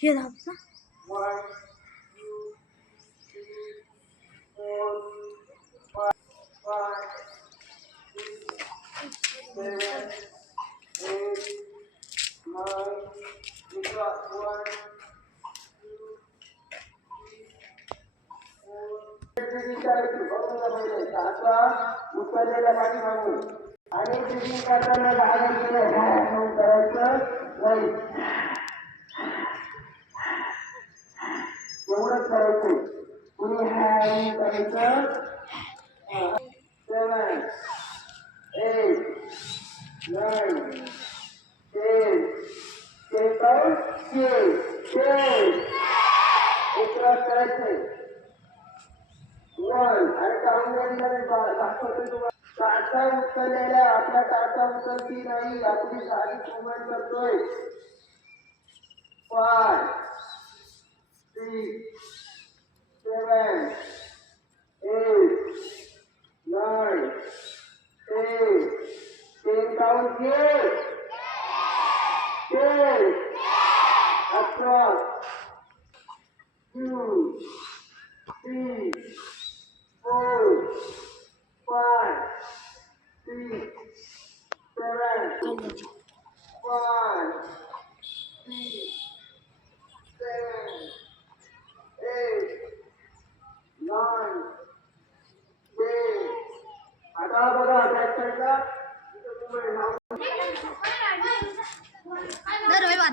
हे दाबचा 1 2 3 4 5 6 7 8 9 दुसरा 1 2 आता उचललेल्या पाठी मागून आणि ब्रिदिंग करताना बाहेर गेलं करायचं नाही एवढंच करायचं कुणी हॅम करायचं 7 8 9 10 करायचंय आणि दाखवतो तुम्हाला टाचा उचललेल्या आपल्या टाचा उचलती नाही आपली सारी मुवमेंट करतोय 5 6 7 8 9 10 काउंट घे 10 across 2 3 4 5 6 7 5 6 7 8 9 10 आता बघा बॅक साईडला इथे मुंबई दर रविवार